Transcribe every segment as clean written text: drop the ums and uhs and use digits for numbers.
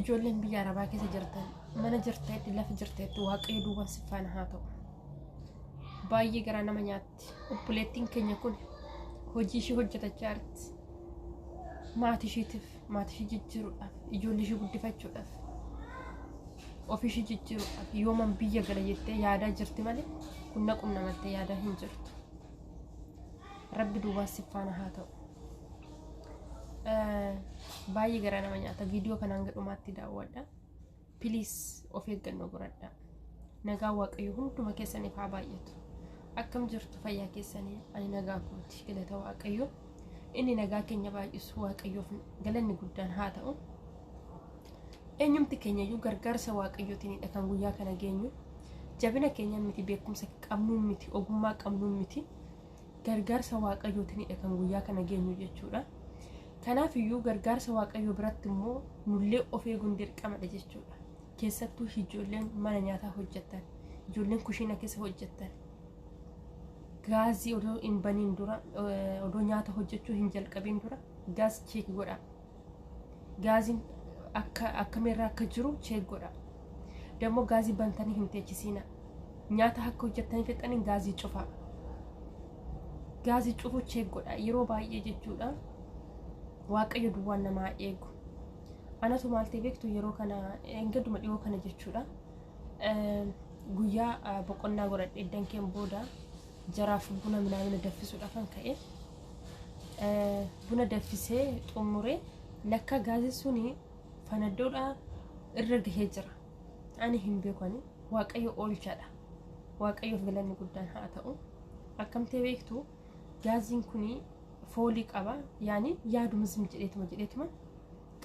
ijoolleen biyya arabaa keessa jirtan mana jirteetti lafa jirteetti waaqayyo duwwaan si faana haa ta'u. Baay'ee garaa nama nyaatti. Obboleettiin keenya kun hojii ishee hojjetachaa jirti. Maatii ishee jijjiiruudhaaf, ijoollee ishee guddifachuudhaaf, ofii ishee jijjiiruudhaaf yooman biyya gala jettee yaadaa jirti malee kun naqunnamattee yaadaa hin jirtu. Rabbi duwwaan si faana haa ta'u. Baay'ee garaa nama nyaata. Viidiyoo kanaan gadhumaatti daawwadha. Please of eeggannoo godhadhaa. Nagaa waaqayyo hunduma keessaniif haa baay'atu. Akkam jirtu fayyaa keessanii? Ani nagaa kooti. Galata waaqayyo. Inni nagaa keenya baay'isu waaqayyoof galanni guddaan haa ta'u. Eenyumti keenya iyyuu gargaarsa waaqayyootiinidha kan guyyaa kana geenyu. Jabina keenya miti, beekumsa qabnuun miti, ogummaa qabnuun miti. Gargaarsa waaqayyootiinidha kan guyyaa kana geenyu jechuudha. Kanaaf iyyuu gargaarsa waaqayyoo biratti immoo nullee of eeguun dirqamadha jechuudha. Keessattuu ijoolleen mana nyaataa hojjetan, ijoolleen kushiina keessa hojjetan, gaazii odoo hin baniin dura, odoo nyaata hojjechuu hin jalqabiin dura gaaz cheek godha. Gaaziin akkamirraa akka jiru cheek godha. Dammoo gaazii bantanii hin teechisiina. Nyaata akka hojjetanii fixaniin gaazii cufaa. Gaazii cufuu cheek godha yeroo baay'ee jechuudha. Waaqayyo duwwaan namaa eegu. Anatu maaltee beektu yeroo kana engaduma dhiyoo kana jechuudha. Guyyaa boqonnaa godhadhe dankeen booda jaraaf buna minaamina daffisuudhaaf kan ka'e. Buna daffisee xumuree lakka gaazii suni fanaddoodha irra gahee jira. Ani hin beekani. Waaqayyo oolchaadha. Waaqayyoof galanni guddaan haa ta'u. Akkamtee beektu gaaziin kuni foolii qaba. Yaani yaaduma zim jedheetuma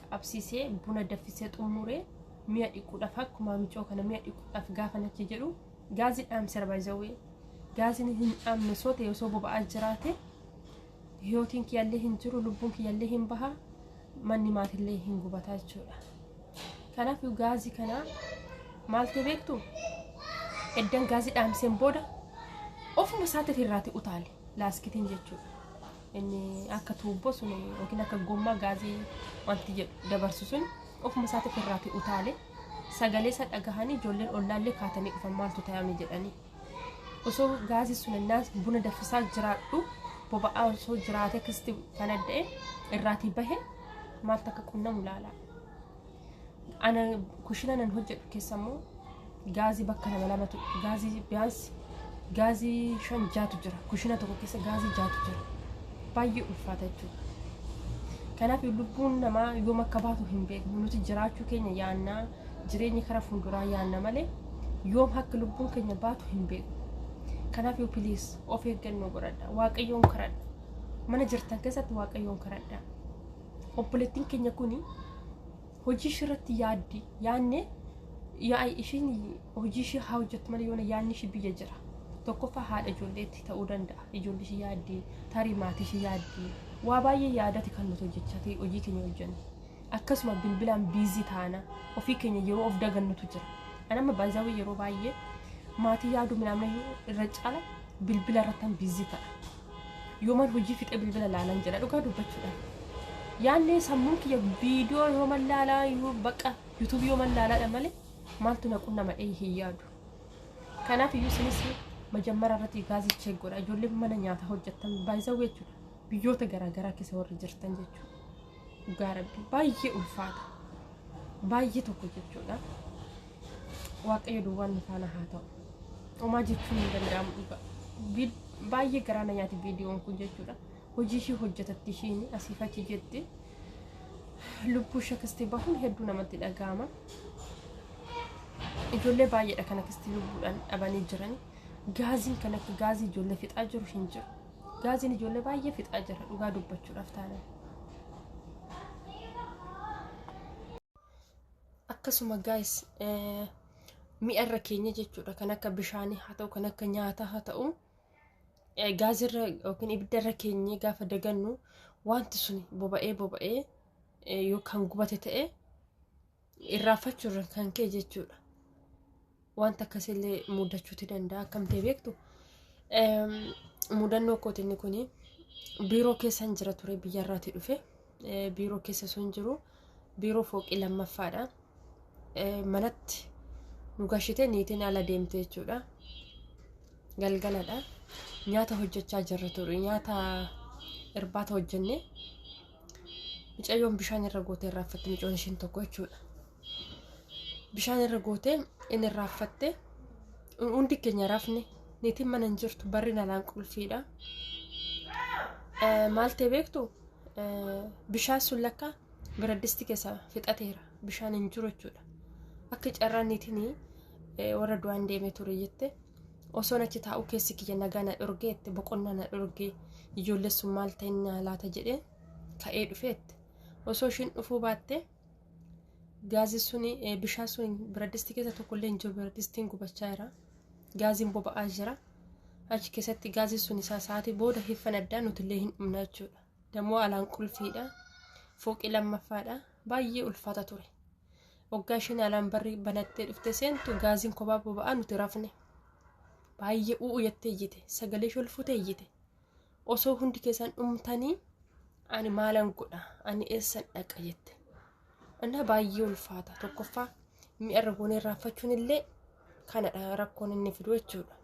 qabsiisee buna daffisee xumuree mi'a dhiquudhaaf akkuma micoo kana mi'a dhiquudhaaf gaafa nachi jedhu gaazii dhaamseera baay'isawee. Gaaziin hin dhaamne soo ta'e osoo boba'aa jiraate hiyootiin kiyyaallee hin jiru, lubbuun kiyyaallee hin baha, manni maatillee hin gubataa jechuudha. Kanaaf gaazii kana maaltee beektu eddan gaazii dhaamseen booda ofuma isaatiif irraati utaale laaskitiin jechuudha. Inni akka tuubboo sun yookiin akka gommaa gaazii wanti jedhu dabarsu sun ofuma isaatiif irraati utaale sagalee isa dhagahanii ijoolleen ollaallee kaatanii dhufan maaltu ta'ame jedhanii. Osoo gaazii sun innaas buna daffisaa jiraadhu boba'aa osoo jiraate akkasitti fanadda'e irraatii bahe maaltu akka qunnamu laala. Ana kushina nan hojjedhu keessa immoo gaazii bakka nama lamatu gaazii biyaansi gaazii 5 jira. Kushina tokko keessa gaazii 6 jira. Baay'ee ulfaata jechuudha. Kanaaf lubbuun namaa yoom akka baatu hin beeknu. Nuti jiraachuu keenya yaannaa, jireenya karaa fuulduraa yaanna malee yoom akka lubbuun keenya baatu hin beeknu. Kanaaf please of eeggannoo godhadhaa. Waaqayyoon kadhadhaa. Mana jirtan keessatti waaqayyoon kadhadhaa. Obboleettiin keenya kuni hojii ishee irratti yaadne ishiin hojii ishee haa hojjettu malee yoona yaadni ishee biyya jira. Tokkoffaa haadha ijoolleetti ta'uu danda'a. Ijoollee ishee yaaddii, tarii maatii ishee yaaddii, waa baay'ee yaadati kan nuti hojjechaa ta'e hojii keenya hojjennu. Akkasuma bilbilaan biizii taana ofii keenya yeroo of dagannutu jira. Anama baay'ee yeroo baay'ee maatii yaadu minaamna irra caala bilbila irratti biizii ta'a. Yooman hojii fixee bilbila laalan jedha dhugaa dubbachuudhaan. Yaanne sammuun kiyya viidiyoo yoo mallaalaa yoo baqa yuutuubii yoo mallaalaadha malee maaltu naquun nama hin yaadu. Kanaaf iyyuu sinis majammara irratti gaazii cheek godha. Ijoolleen mana nyaata hojjetan baay'isawuu jechuudha. Biyyoota garaagaraa keessa warri jirtan jechuudha. Dhugaa rabbi baay'ee ulfaata. Baay'ee tokko jechuudha. Waaqayyo duwwaan nu faana haa ta'u. Homaa jechuun hin danda'amu dhugaa. Baay'ee garaa na nyaati viidiyoon kun jechuudha. Hojii ishee hojjetatti ishiin asiif achi jetti. Lubbuu shakkistee bahuun hedduu namatti dhaga'ama. Ijoollee baay'eedha kan akkasitti lubbuudhaan dhabanii jiran. Gaaziin kan akka gaazii ijoollee fixaa jiru hin jiru. Gaaziin ijoollee baay'ee fixaa jira dhugaa dubbachuudhaaf taana. Akkasuma guys mi'a irra keenya jechuudha kan akka bishaanii haa ta'u kan akka nyaataa haa ta'u gaazirra yookiin ibidda irra keenya gaafa dagannu wanti sun boba'ee yookaan gubate ta'e irraafachuurra kan ka'e jechuudha. Wanta akkasillee mudachuuti danda'a. Akkamtee beektu mudannoo kootinni kuni biiroo keessa jira ture biyyarraati dhufe biiroo keessa sun jiru biiroo fooqii lammaffaadha. manatti nu gashite niitiin ala deemte jechuudha. Galgaladha. Nyaata hojjechaa jirra ture. Nyaata irbaata hojjenne mucayyoon bishaan irra gootee raaffatte mucoon ishiin tokko jechuudha. Bishaan irra gootee inni raaffatte hundi keenya raafne niitiin mana hin jirtu barri nalaan qulfiidha. Maal ta'e beektu bishaan sun lakka biraddisti keessa fixateera. Bishaan hin jiru jechuudha. Akka carraan niitiin warra du'aan deemee ture jette osoo achi taa'u keessi kiyya nagaa na dhorgeette boqonnaa na dhorgee ijoollee sun maal ta'inna laata jedhee ka'ee dhufeette osoo ishiin dhufuu baatte gaazii suni bishaan sun biraddisti keessa tokkollee hin jiru biraddistiin gubachaa jira. Gaaziin boba'aa jira. Achi keessatti gaazii sun isaa sa'aatii booda hiffan addaa nutillee hin dhumna jechuudha. Dammoo alaan qulfiidha. Fooqii lammaffaadha. Baay'ee ulfaata ture. Waggaa ishiin alaan barri banattee dhufte seentu gaaziin kophaa boba'aa nuti rafne. Baay'ee u'u jettee iyyite. Sagalee ishee ol fuutee iyyite. Osoo hundi keessan dhumtanii ani maalan godha? Ani eessan dhaqa jette. Anna baay'ee ulfaata. Tokkoffaa mi'a irra goonee raaffachuun illee kanadha rakkoon inni fidu jechuudha.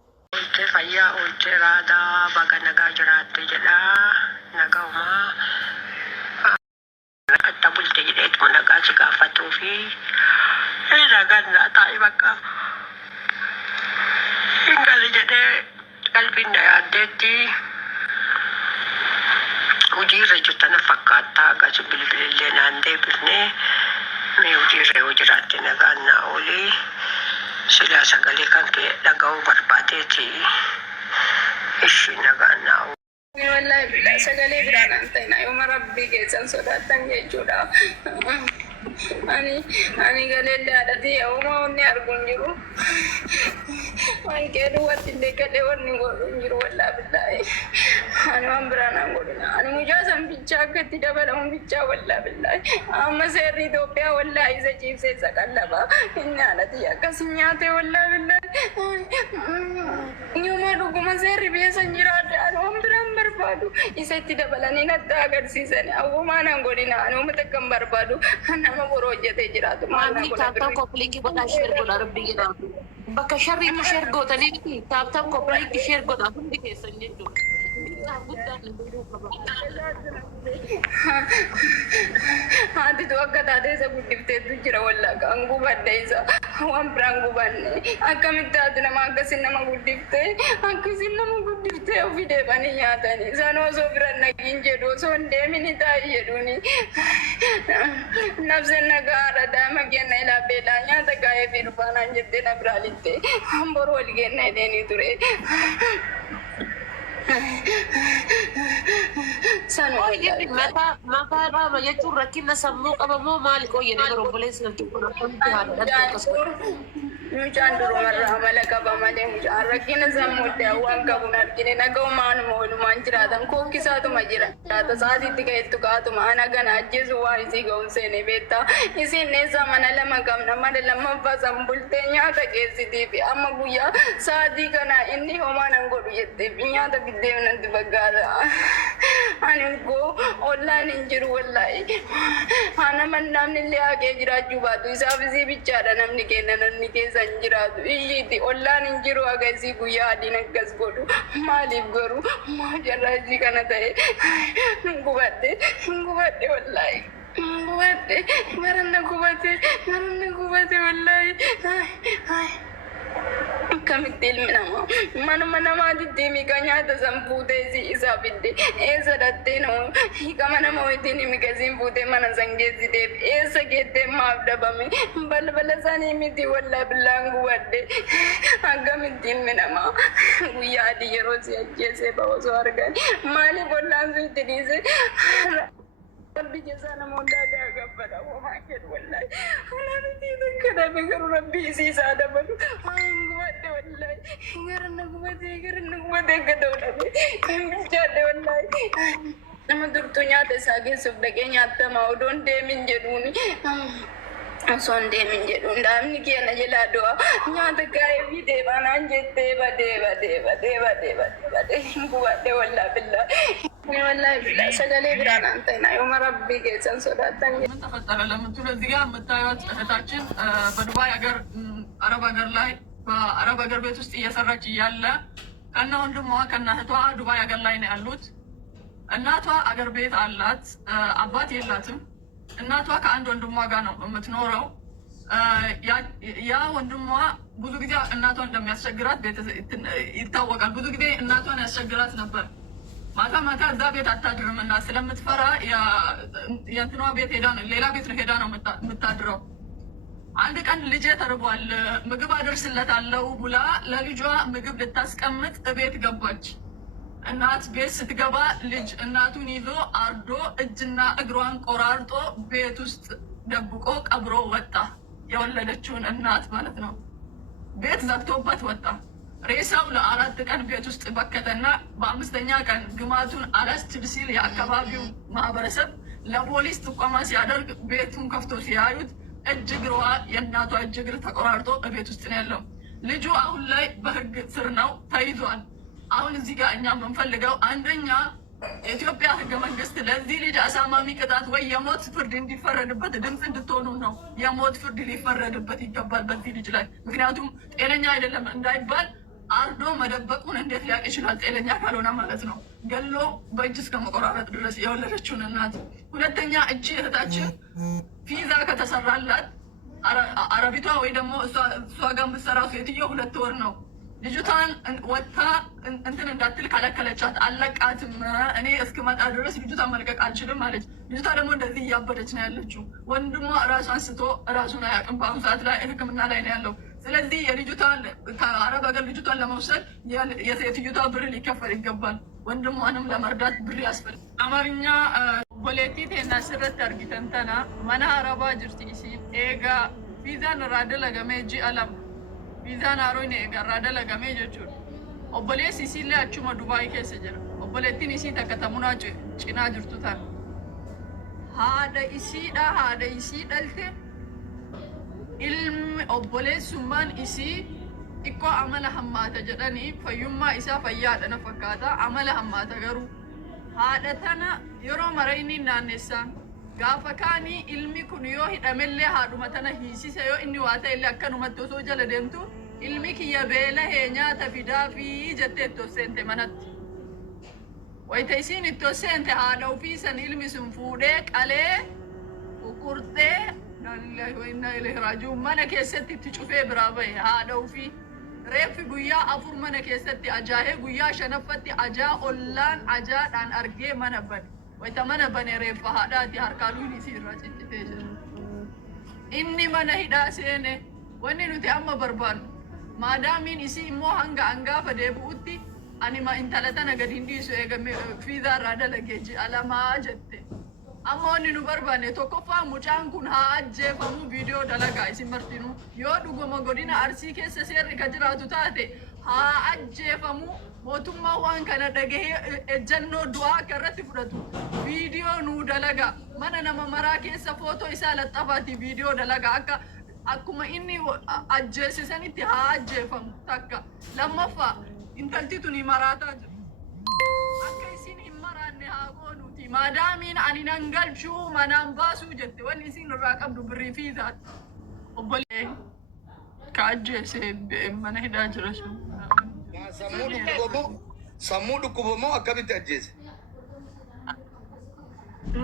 Fayyaa hojjeraadhaa baga nagaa jiraatte jedha nagaumaa akka bulte jedheetu nagaa si gaafatuu fi nagaan taa'e bakka hin gali jedhee qalbiin na yaaddeetti hojiirra jirtana fakkaattaa gasi bilbilillee naan deebifnee mee hojiirra yoo jiraatte nagaan naa oolii sila sagalee kan kee dhaga'uu barbaadeeti ishii nagaan naa oolii. Wallahi bila sagalee biraan an ta'ina yooma rabbii keessan sodaattan jechuudha. Ani galeellee haadhatii yooma onni arguun jiru. Waan keedu wanti illee galee wanni godhuun jiru wallahi billahi. Ani waan biraan an godhina. Ani mucaa san bichaa akka itti dabalamu bichaa wallahi billahi. Amma seerri Itoophiyaa wallahi isa ciibsee isa qallaba. Inni haadhatii akkas nyaate wallahi billahi. Yooma dhuguma seerri biyya san jiraadde ani waan biraan barbaadu. Isa itti dabalanii natti agarsiisani. Awwumaan an godhina. Ani uummata kan barbaadu. Nama boroo hojjetee jiraatu. Maamni taaptaan koppiliingi godhaa sheer godhaa rabbii jedhamu. Bakka sharriitu sheer gootanii taaptaan koppiliingi sheer godhaa hundi keessan jechuudha. Haati tu akka taatee isa guddifteetu jira wallaqa an gubadde isa waan biraan gubanne akkamitti haati nama akkasin nama guddiftee ofii deebanii nyaatanii isaan osoo biran nagiin jedhu osoo hin deemini taa'ii jedhuuni nabseen nagaa haadha daa'ima kenna ilaabbeedhaa nyaata gaa'ee fi dhufaanaan jettee na biraa litte boru wal kenna edeenii ture. Maka rama jechuun rakkina sammuu qabamoo maali qoyyanii garobboleessi namti kun akkamitti haadha akkas mucaan durumarraa amala qaba malee mucaan rakkina sammuutti waan qabuun argine nagaumaanuma walumaan jiraatan kookkisaatuma jiraata sa'aatiitti ka'ettu kaatuma ana gana ajjeesu waan isii ga'uun seene beektaa isiin neessaa mana lama qabna mana lammaffaa san bultee nyaata geessitii fi amma guyyaa sa'aatii kana inni homaan an godhu jetteef nyaata biddeen nanti baggaata ani goo ollaan hin jiru wallaahi ana namni illee haqee jiraachuu baatu isaaf isii bichaadha namni kenna namni keessa jiratu iyyiti ollaan hin jiru agarsiis guyyaa adiin akkas godhu maaliif garuu maa jarraa isii kana ta'e gubadde wallaahi gubadde garanna gubate wallaahi akkamitti ilmi namaa manuma namaatitti miqa nyaata san fuutee isaa fidde eessa dhattee hiikama nama wajjin miqasiin fuutee mana san geessiteef eessa geettee maaf dhabame balbala sanii miti wallaa billaan gubadde akkamitti ilmi namaa guyyaa adii yeroo si ajjeesee osoo argan maaliif ollaan sun itti dhiise Rabbi jazaa nama hundaa gabbadha homaa jedhu wallaahi. Alaanitii kana biqilu rabbi isiisaa dabalu. Gubadde wallaahi. Garanna gubatee gadoo dhabe. Bilchaadhe wallaahi. Nama durtuu nyaata isaa keessuuf dhaqee nyaatamaa odoon deemin jedhuuni. Osoo hin deemin jedhuun daa'imni keenya jalaa du'a. Nyaata gaa'ee fi deebanaan jettee badee. Gubadde wallaahi billaahi. والله سجلي بران أنتنا يوم ربي جيسان صداتن ምን ተፈጠረ ለምትሉ እዚህ ጋር የምታዩት እህታችን በዱባይ ሀገር አረብ ሀገር ላይ በአረብ ሀገር ቤት ውስጥ እየሰራች እያለ ከነ ወንድሟ ከነ እህቷ ዱባይ ሀገር ላይ ነው ያሉት። እናቷ አገር ቤት አላት፣ አባት የላትም። እናቷ ከአንድ ወንድሟ ጋር ነው የምትኖረው። ያ ወንድሟ ብዙ ጊዜ እናቷ እንደሚያስቸግራት ይታወቃል። ብዙ ጊዜ እናቷን ያስቸግራት ነበር። ማታ ማታ እዛ ቤት አታድርም እና ስለምትፈራ የእንትኗ ቤት ሄዳ ነው ሌላ ቤት ሄዳ ነው የምታድረው። አንድ ቀን ልጄ ተርቧል ምግብ አደርስለታለሁ ብላ ለልጇ ምግብ ልታስቀምጥ ቤት ገባች። እናት ቤት ስትገባ ልጅ እናቱን ይዞ አርዶ እጅና እግሯን ቆራርጦ ቤት ውስጥ ደብቆ ቀብሮ ወጣ። የወለደችውን እናት ማለት ነው። ቤት ዘግቶበት ወጣ። ሬሳው ለ4 ቀን ቤት ውስጥ በከተና በ5ኛ ቀን ግማቱን አላስችል ሲል የአካባቢው ማህበረሰብ ለፖሊስ ጥቆማ ሲያደርግ ቤቱን ከፍቶ ሲያዩት እጅ እግሯ የእናቷ እጅ እግር ተቆራርጦ ቤት ውስጥ ነው ያለው። ልጁ አሁን ላይ በህግ ስር ነው ተይዟል። አሁን እዚህ ጋር እኛ የምንፈልገው አንደኛ የኢትዮጵያ ህገ መንግስት ለዚህ ልጅ አሳማሚ ቅጣት ወይ የሞት ፍርድ እንዲፈረድበት ድምፅ እንድትሆኑ ነው። የሞት ፍርድ ሊፈረድበት ይገባል በዚህ ልጅ ላይ። ምክንያቱም ጤነኛ አይደለም እንዳይባል አርዶ መደበቁን እንዴት ሊያውቅ ይችላል? ጤነኛ ካልሆነ ማለት ነው። ገሎ በእጅ እስከ መቆራረጥ ድረስ የወለደችውን እናት። ሁለተኛ እቺ እህታችን ቪዛ ከተሰራላት አረቢቷ ወይ ደግሞ እሷ ጋር የምትሰራው ሴትዮ 2 ወር ነው። ልጅቷን ወጥታ እንትን እንዳትል ከለከለቻት። አለቃትም እኔ እስክመጣ ድረስ ልጅቷን መልቀቅ አልችልም አለች። ልጅቷ ደግሞ እንደዚህ እያበደች ነው ያለችው። ወንድሟ ራሷን ስቶ ራሱን አያውቅም። በአሁኑ ሰዓት ላይ ሕክምና ላይ ነው ያለው። ስለዚህ የልጅቷን ከአረብ ሀገር ልጅቷን ለመውሰድ የሴትዮቷ ብር ሊከፈል ይገባል። ወንድሟንም ለመርዳት ብር ያስፈልግ። አማርኛ ቦሌቲት ናስረት አርጊተንተና መና አረባ ጅርቲ ሲን ኤጋ ቪዛን ራደ ለገሜ ጂ አለም ቪዛን አሮይን ኤጋ ራደ ለገሜ ጀቹን ኦቦሌስ ሲለ አቹማ ዱባይ ኬሰ ጀራ ኦቦሌቲን ሲ ተከተሙና ጭና ጅርቱታን ሃደ ኢሲ ደልቴ ilmi obboleessummaan isii xiqqoo amala hammaata jedhanii fayyummaa isaa fayyaadhana fakkaata. Amala hammaata garuu haadha tana yeroo mara inni naannessaan gaafa kaanii ilmi kun yoo hidhamellee haadhuma tana hiisise yoo inni waa ta'ellee akkanumatti osoo jala deemtu ilmi kiyya beelahee nyaata fidaa fi jettee itti seente manatti. Wayita isiin itti seente haadha ofii san ilmi sun fuudhee qalee uqurxee mana keessatti itti cufee biraa bahe haadha ofii. Reeffi guyyaa 4 mana keessatti ajaa'ee guyyaa 5ffatti ajaa ollaan ajaadhaan argee mana bane. Wayita mana bane reeffa haadhaati harkaa luun isii irraa ciccitee jira. Inni mana hidhaa seene wanni nuti amma barbaannu maadaamiin isii immoo hanga angaafa deebi'utti ani intala tana gadi hin dhiisu eegame fiizaa irraa dalagee ji'a 2 jette. Amma wanni nu barbaanne tokkoffaa mucaan kun haa ajjeefamu viidiyoo dalagaa isin martinu. Yoo dhuguma godina Arsii keessa seerri ka jiraatu taate haa ajjeefamu. Mootummaa waan kana dhagahee ejjannoo du'aa akka irratti fudhatu viidiyoo nu dalagaa. Mana nama maraa keessa footoo isaa laxafaati viidiyoo dalagaa akkuma inni ajjeesisanitti haa ajjeefamu takka. Lammaffaa intalti tuni maraataa jiru. Akka isin hin maraanne haa goonu. Maadaamiin ani nan galchuu manaan baasuu jette wanni isin irraa qabdu birrii fiizaati. Obbolee ka ajjeese mana hidhaa jira sun. Sammuu dhukkubamoo akkamitti ajjeese?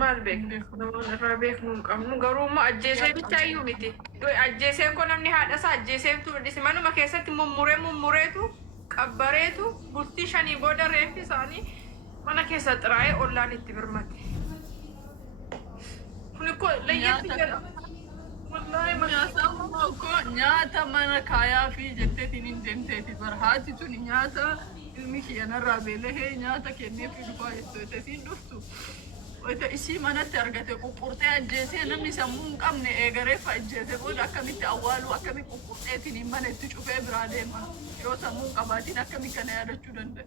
Maal beeknu irraa beeknu hin qabnu garuu immoo ajjeesee bicha iyyuu miti. Ajjeesee koo namni haadha isaa ajjeeseetu dhisi manuma keessatti mummureetu qabbareetu bultii 5 booda reeffi isaanii mana keessa xiraa'ee ollaan itti birmate. Kun ko layyatti jala. Wallahi nyaata mana kaayaa fi jetteetiin hin deemteeti barhaati tun nyaata ilmi kiyyanarraa beelahee nyaata kennee fi dhufaa jettee siin dhuftu. Wayita isii manatti argate quqqurxee ajjeesee namni sammuu hin qabne eegareeffa ajjeese booda akkamitti awwaaluu akkamitti quqqurxeetiin mana itti cufee biraa deema. Yoo sammuu hin qabaatiin akkamitti kana yaadachuu danda'a.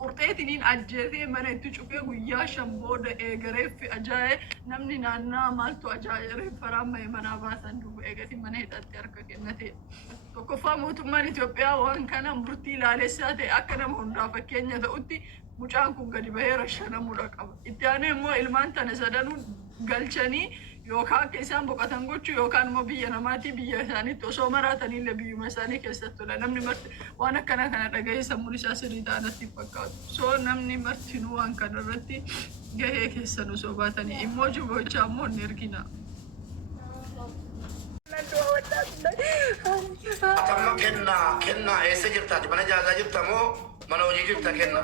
Quqqurxeetiin ajjeesee mana itti cufee guyyaa 5 booda eegareeffi ajaa'ee namni naannaa maaltu ajaa'ee reeffaraan bahee manaa baasan duuba eegasii mana hidhatti harka kennate. Tokkoffaa mootummaan Itoophiyaa waan kana murtii ilaalessaa ta'e akka nama hundaa fakkeenya ta'utti mucaan kun gadi bahee rashanamuudha qaba. Itti aanee immoo ilmaan tana sadanuu galchanii yookaan akka isaan boqotan gochuu yookaan immoo biyya namaatii biyya isaaniitti osoo maraatanillee biyyuma isaanii keessattudha. Namni marti waan akkana kana dhaga'ee sammuun isaa sirrii ta'anatti fakkaatu. So namni martinuu waan kanarratti gahee keessan osoo baatanii immoo jibochaa immoo hin ergina. Atamma kenna eessa jirtaati? Mana jaazaa jirta moo mana hojii jirta kenna?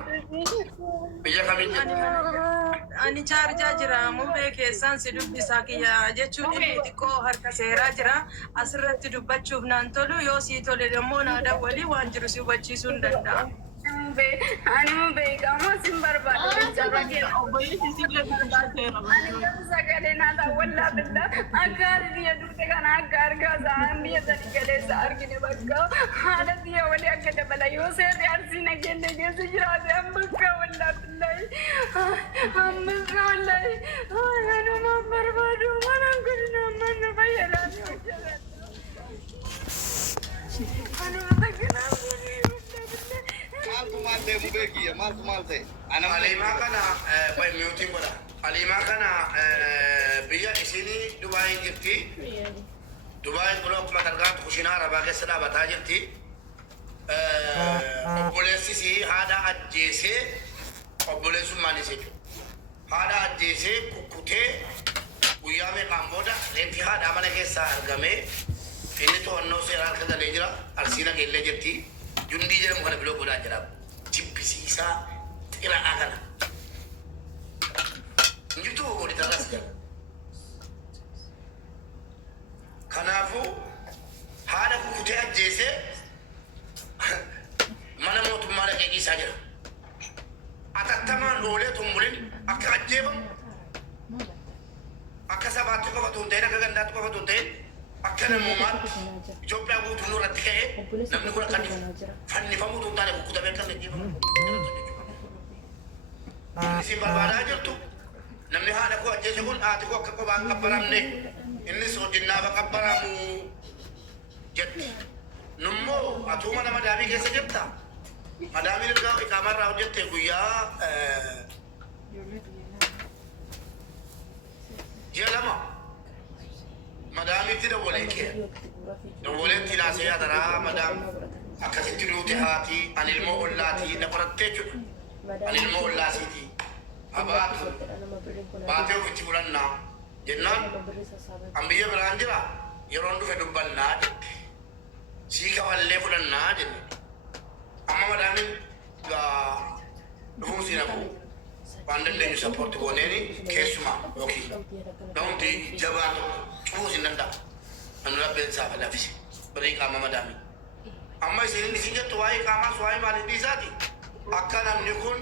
Biyya kamiin jirta? Ani chaarjaa jira mummee keessaan si dubbisaa kiyya jechuun inni xiqqoo harka seeraa jira asirratti dubbachuuf naan tolu yoo sii tole immoo naa dawwalii waan jiru si hubachiisuu hin danda'a. Ani mu beekamu sin barbaadu jechuudha. Ani sagalee naata wallaa billa akka biyya durte kana akka argaa sa'aan biyya sadi galeessa argine bakka haala biyya walii akka dabala yoo seerri arsii nageenya keessa jiraate amma akka wallaa billahi amma akka wallahi anuma barbaadu mana godina mana fayyadamu hojjetan. Anuma takkanaa fuudhee Maaltu maal ta'e mubeekiyya maaltu maal ta'e? Alimaa kana miutiin godha. Alimaa kana biyya isinii Dubaayin jirti. Dubaayin kun akkuma argaatu kushiinaa arabaa keessa dhaabataa jirti. Obboleessisii haadha ajjeesee obboleessummaan isee jiru. Haadha ajjeesee kukkutee guyyaa meeqaan booda reeffi haadhaa mana keessaa argamee inni to'annoo seeraa harka galee jira. Arsii nageellee jirti. Jundii jedhamu kana biloo godhaa jira. Jibbisiisaa xiraa'aa kana. Injituu oolitarras jira. Kanaafuu haadha kukkutee ajjeesee mana mootummaa dhaqee dhiisaa jira. Atattamaan oolee tumbulin akka ajjeefamu akka sabaatti qofatu hin ta'in akka gandaatti qofatu hin ta'in akka namummaatti Itoophiyaa guutuu nurratti ka'ee namni kun akka fannifamuu tun taane kukkutamee akka ajjeefamu. Isin barbaadaa jirtu namni haadha koo ajjeese kun haati koo akka kophaan qabbaramne innis hojinnaaf qabbaramu jetti. Nummoo atuu mana madaamii keessa jirta. Madaamiin ergaa iqaamarraa hojjette guyyaa ji'a lama madaamiitti dawwalee kee dawwaleetti naasee adaraa madaam akkasitti duute haati ani ilmoo ollaatii na qorattee jechuudha ani ilmoo ollaasiiti abaatu baatee ofitti fudhannaa jennaan an biyya biraan jira yeroon dhufe dubbannaa jette sii kawallee fudhannaa jenne amma madaamin dhufuun si naqu waan dandeenyu sappoorti gooneeni keessumaa yookiin namni jabaan cufuu si danda'a namni rabbeen isaa lafise birii qaama madaami amma isin jettu waa'ee qaamaa waa'ee maalii dhiisaati akka namni kun